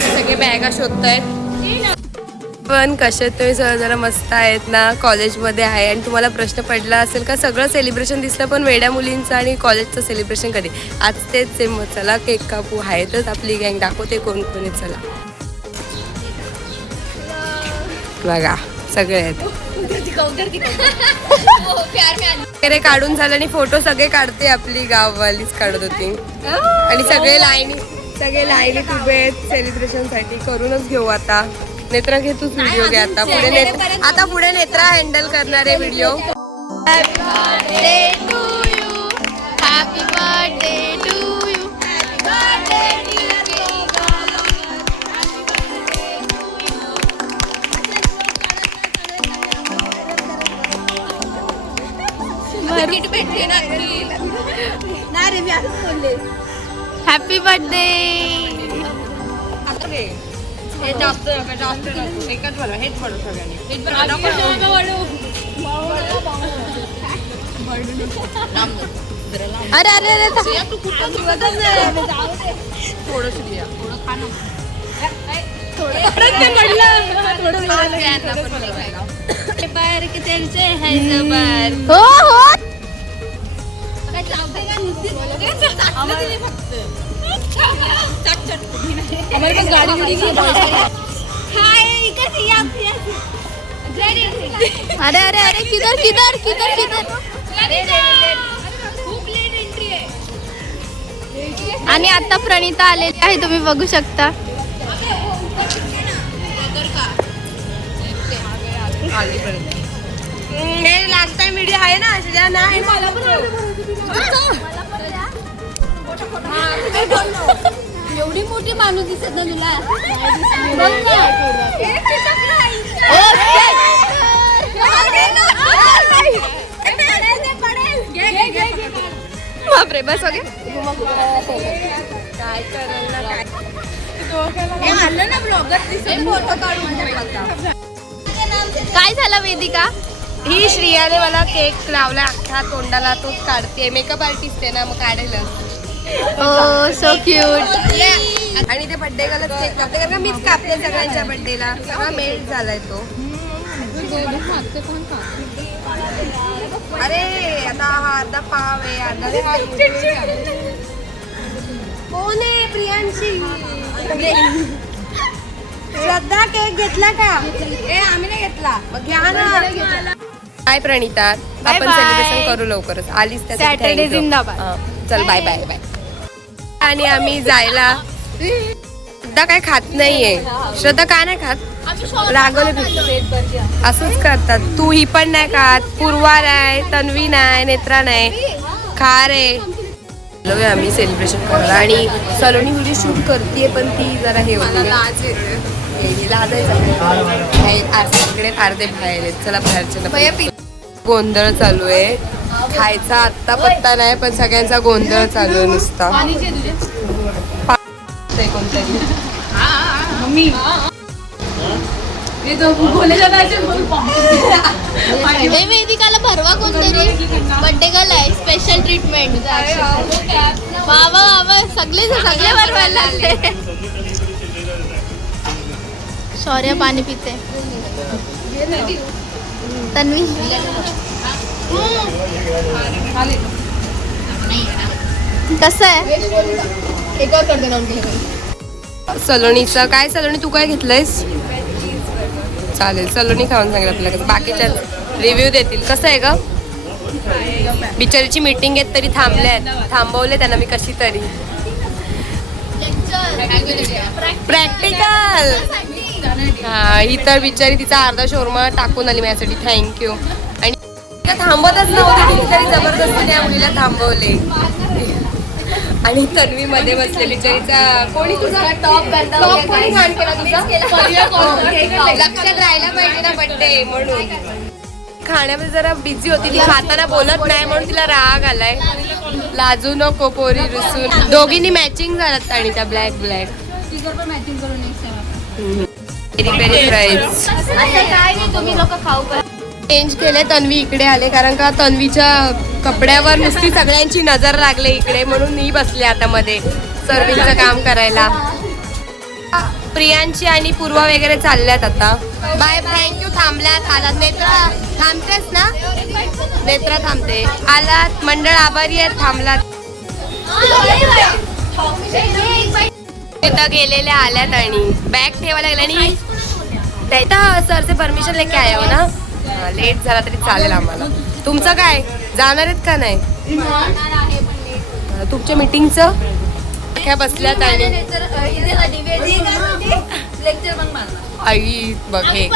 सगळे बॅगा शोधतायत पण कसे तुम्ही? जरा मस्त आहेत ना? कॉलेजमध्ये आहे. आणि तुम्हाला प्रश्न पडला असेल का? सगळं सेलिब्रेशन दिसलं पण वेड्या मुलींचं आणि कॉलेजचं सेलिब्रेशन कधी? आज तेच सेम चला केक कापू. आहेतच आपली गँग दाखवते कोण कोणी चला. बघा सगळे आहेत. वगैरे काढून झालं आणि फोटो सगळे काढते आपली गाववालीच काढत होती. आणि सगळे लाईनी सगळे लाईनीत उभे आहेत सेलिब्रेशनसाठी करूनच घेऊ आता. नेत्रा घे तूच व्हिडिओ घे आता. पुढे नेत्र आता पुढे नेत्रा हँडल करणार आहे व्हिडिओ हॅपी बर्थडे हे जास्त जास्त एकच बरं हेच बरं सगळ्यांनी. अरे अरे अरे हो हो. अरे अरे अरे किधर किधर किधर किधर? आणि आता प्रणिता आलेली आहे तुम्ही बघू शकता. हे लास्ट टाइम व्हिडिओ आहे ना मोठी माणूस दिसत ना तुला? बापरे बस ओके काय करायला ना काय? काय झालं वेदिका? ही श्रियाने मला केक लावला अख्खा तोंडाला तोच काढते मेकअप आर्टिस्ट आहे ना मग काढेलच. ओ सो क्यूट आणि ते बर्थडे गलच केक कापते कारण का मीच कापते सगळ्यांच्या बर्थडेला सगळा मेल्ट झालाय तो. अरे आता हा अर्धा पाव आहे अर्धा कोण आहे प्रियांशी? श्रद्धा केक घेतला का? ए आम्ही नाही घेतला. मग घ्या ना. काय प्रणिता. आपण. सेलिब्रेशन करू लवकरच. Saturday thank you. जिंदाबाद. चल बाय बाय बाय आणि आम्ही जायला श्रद्धा काय खात नाहीये. श्रद्धा का नाही खात? रागवले असंच करतात. तू ही पण नाही खात. पूर्वा नाही तन्वी नाही नेत्रा नाही. खा रे. आम्ही सेलिब्रेशन करायला. आणि सलोनी व्हिडिओ शूट करते पण ती जरा हे होती. अर्धे अर्धे बाहेर आहेत. चला बाहेरचे गोंधळ चालू आहे. खायचा आत्ता पत्ता नाही पण सगळ्यांचा गोंधळ चालू आहे नुसता. ते कोणतरी. हे वेदिकाला भरवा कोणतरी. बर्थडे गर्ल आहे. स्पेशल ट्रीटमेंट बाबा बाबा सगळे सगळे भरवायला लागले. शौर्य पाणी पिते. तन्वी. कसं आहे? सलोनीचं काय सलोनी तू काय घेतलंयस? चालेल सलोनी खाऊन सांगेल आपल्याला. बाकीच्या रिव्ह्यू देतील. कसं आहे ग? बिचारीची मीटिंग आहेत तरी थांबले आहेत. थांबवले त्यांना मी कशी तरी. प्रॅक्टिकल हा ही तर बिचारी तिचा अर्धा शोरमा टाकून आली माझ्यासाठी. थँक्यू आणि थांबतच नव्हती जबरदस्त तरी मुलीला थांबवले. आणि तन्वी मध्ये बसले बिचारीचा कोणी तुझा टॉप टॉप कोणी घाण केला तुझा? लक्षात राहायला पाहिजे ना बड्डे म्हणून. खाण्यामध्ये जरा बिझी होती. ती खाताना बोलत नाही म्हणून तिला राग आलाय. लाजू नको पोरी रुसून. दोघींनी मॅचिंग झालात आणि त्या black black peri peri fries असं काय नाही तुम्ही लोक खाऊ चेंज केले तन्वी इकडे आले. कारण का तन्वीच्या कपड्यावर नुसती सगळ्यांची नजर लागले इकडे म्हणून मी बसले आता मध्ये सर्विंगचं काम करायला. प्रियांची आणि पूर्वा वगैरे चालल्यात आता. बाय थँक्यू थांबल्यात आलात. नेत्रा थांबतेस ना? नेत्रा थांबते. आलात. मंडळ आभारी आहेत थांबलात. तिथं गेलेल्या आल्यात आणि बॅग ठेवायला लागल्या आणि सरचे परमिशन लेके आया हो ना? लेट झाला तरी चालेल आम्हाला. तुमचं काय? जाणार आहेत का नाही? तुमच्या मिटिंगचं? काय बसल्यात आणि आई बघे हे.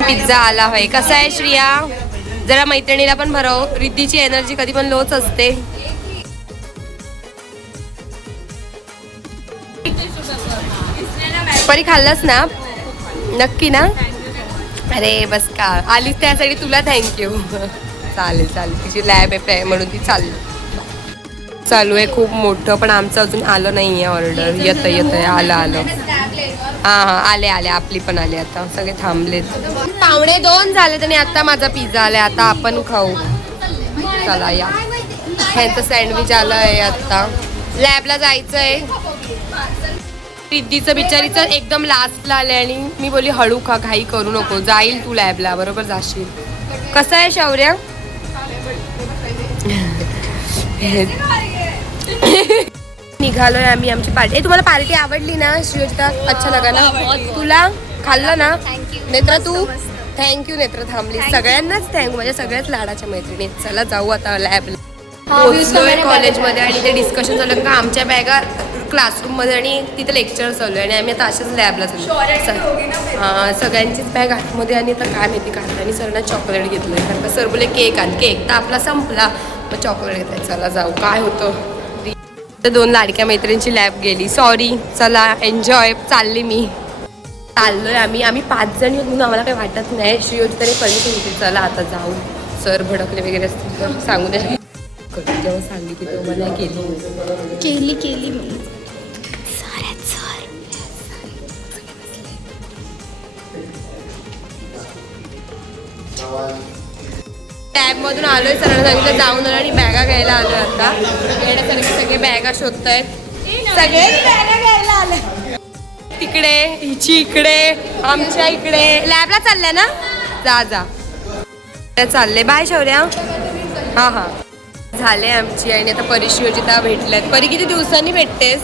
पिझ्झा आला होय. कसा आहे श्रिया? जरा मैत्रिणीला पण भरव. रिद्धीची एनर्जी कधी पण लोच असते. परी खाल्लंस ना? नक्की ना? अरे बस का. आलीस त्यासाठी तुला थँक्यू चालेल चालेल. तिची लॅब आहे म्हणून ती चालली. चालू आहे खूप मोठं पण आमचं अजून आलं नाही आहे ऑर्डर येतं येतं आलं आलं. हां हां आले आले. आपली पण आले आता. सगळे थांबलेत. पावणे दोन झाले आणि आता माझा पिझ्झा आलाय. आता आपण खाऊ. चला या. ह्यांचं सँडविच आलं आहे आता. लॅबला जायचं आहे रिद्धीचं बिचारीचं एकदम लास्टला आले आणि मी बोलली हळू खा घाई करू नको जाईल तू लॅबला बरोबर जाशील. कसं आहे शौर्य? निघालोय आम्ही आमची पार्टी. तुम्हाला पार्टी आवडली ना श्रीयोजिता अच्छा लगा ना. तुला खाल्लं ना? नेत्रा तू? थँक्यू नेत्र थांबली. सगळ्यांनाच थँक्यू माझ्या सगळ्याच लाडाच्या मैत्रिणी. चला जाऊ आता लॅबला पोहोचलोय कॉलेजमध्ये आणि ते डिस्कशन आहे. का आमच्या बॅगा क्लासरूममध्ये आणि तिथे लेक्चर चालू आहे आणि आम्ही आता अशाच लॅबला चालू हां सगळ्यांचीच बॅग आतमध्ये आणि आता काय माहिती काढलं आणि सरना चॉकलेट घेतलं कारण का सर बोले केक आण केक तर आपला संपला. मग चॉकलेट घेतलं चला जाऊ. काय होतं? तर दोन लाडक्या मैत्रिणींची लॅब गेली. सॉरी चला एन्जॉय चालली मी. चाललोय आम्ही. आम्ही पाच जणी होत. म्हणून आम्हाला काही वाटत नाही. श्रीयोजी तरी परमिशन होती चला आता जाऊ. सर भडकले वगैरे असतील तर सांगू जेव्हा सांगितली तेव्हा नाही केली? केली केली मी. सांगितलं जाऊन आलो आणि बॅगा घ्यायला आलोय आता. येण्यासारखे सगळे बॅगा शोधतायत. सगळे? बॅगा घ्यायला आले तिकडे हिची इकडे आमच्या इकडे. लॅबला चालल्या ना? जा जा. चालले. बाय शौर्या. हा हा. झाले आमची आणि आता परिशियोजिता भेटल्यात. परी किती दिवसांनी भेटतेस?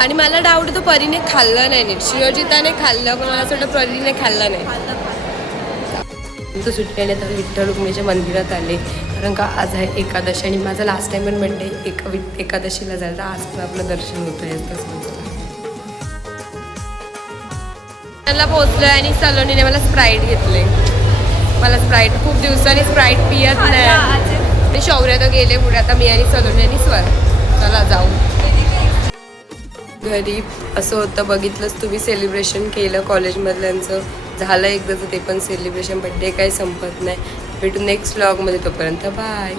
आणि मला डाऊट तो परीने खाल्लं नाही नीट. शियोजिताने खाल्लं पण मला असं वाटतं परीने खाल्लं नाही. तो सुट्ट्याने तर विठ्ठल रुक्मिणीच्या मंदिरात आले. कारण का आज आहे एकादशी आणि माझा लास्ट टाइम पण बड्डे एक विठ- एकादशीला झालं. तर आज पण आपलं दर्शन होतं आहे त्याला पोहोचलोय आणि सलोनीने मला स्प्राईट घेतले मला स्प्राईट खूप दिवसांनी स्प्राईट पियत नाही. शौर्य तर गेले पुढे. आता मी आणि सलोनी आणि स्वर. चला जाऊ. घरी असं होतं बघितलंच तुम्ही सेलिब्रेशन केलं कॉलेजमधल्यांचं झालं एकदाचं ते पण सेलिब्रेशन बड्डे काही संपत नाही. भेटू नेक्स्ट व्लॉगमध्ये तोपर्यंत. बाय